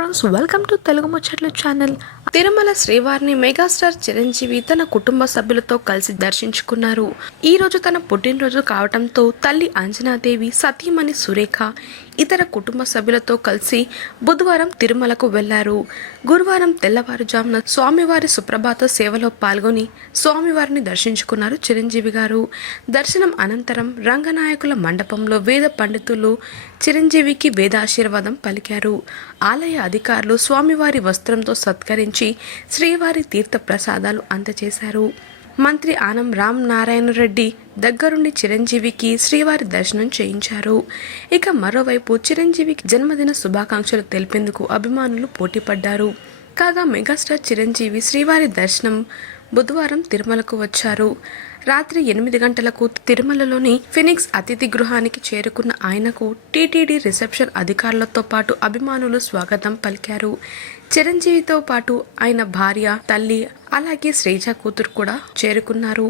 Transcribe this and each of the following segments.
Friends welcome to Telugu ముచ్చట్లు channel Tirumala శ్రీవారిని megastar Chiranjeevi తన కుటుంబ సభ్యులతో కలిసి దర్శించుకున్నారు. ఈ రోజు తన పుట్టినరోజు కావడంతో తల్లి అంజనాదేవి సతీమణి సురేఖ ఇతర కుటుంబ సభ్యులతో కలిసి బుధవారం తిరుమలకు వెళ్ళారు. గురువారం తెల్లవారుజామున స్వామివారి సుప్రభాత సేవలో పాల్గొని స్వామివారిని దర్శించుకున్నారు చిరంజీవి గారు. దర్శనం అనంతరం రంగనాయకుల మండపంలో వేద పండితులు చిరంజీవికి వేదాశీర్వాదం పలికారు. ఆలయ అధికారులు స్వామివారి వస్త్రంతో సత్కరించి శ్రీవారి తీర్థ ప్రసాదాలు అందజేశారు మంత్రి ఆనం రామ్ నారాయణ రెడ్డి దగ్గరుండి చిరంజీవికి శ్రీవారి దర్శనం చేయించారు. ఇక మరోవైపు చిరంజీవికి జన్మదిన శుభాకాంక్షలు తెలిపేందుకు అభిమానులు పోటీపడ్డారు. కాగా మెగాస్టార్ చిరంజీవి శ్రీవారి దర్శనం బుధవారం తిరుమలకు వచ్చారు. రాత్రి ఎనిమిది గంటలకు తిరుమలలోని ఫినిక్స్ అతిథి గృహానికి చేరుకున్న ఆయనకు టీటీడీ రిసెప్షన్ అధికారులతో పాటు అభిమానులు స్వాగతం పలికారు. చిరంజీవితో పాటు ఆయన భార్య తల్లి అలాగే శ్రీజ కూతురు కూడా చేరుకున్నారు.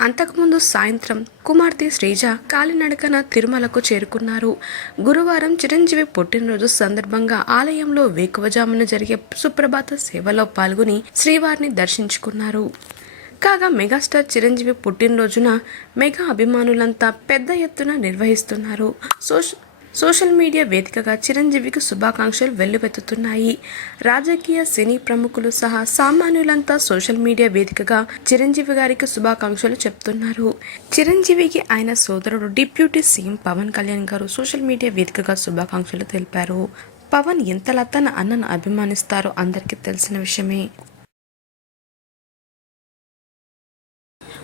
అంతకుముందు సాయంత్రం కుమార్తె శ్రీజ కాలినడకన తిరుమలకు చేరుకున్నారు. గురువారం చిరంజీవి పుట్టినరోజు సందర్భంగా ఆలయంలో వేకువజామున జరిగే సుప్రభాత సేవలో పాల్గొని శ్రీవారిని దర్శించుకున్నారు. కాగా మెగాస్టార్ చిరంజీవి పుట్టినరోజున మెగా అభిమానులంతా పెద్ద ఎత్తున నిర్వహిస్తున్నారు. సోషల్ సోషల్ మీడియా వేదికగా చిరంజీవికి శుభాకాంక్షలు వెల్లువెత్తుతున్నాయి. రాజకీయ సినీ ప్రముఖులు సహా సామాన్యులంతా సోషల్ మీడియా వేదికగా చిరంజీవి గారికి శుభాకాంక్షలు చెప్తున్నారు. చిరంజీవికి ఆయన సోదరుడు డిప్యూటీ సీఎం పవన్ కళ్యాణ్ గారు సోషల్ మీడియా వేదికగా శుభాకాంక్షలు తెలిపారు. పవన్ ఎంతలా తన అన్నను అభిమానిస్తారో అందరికీ తెలిసిన విషయమే.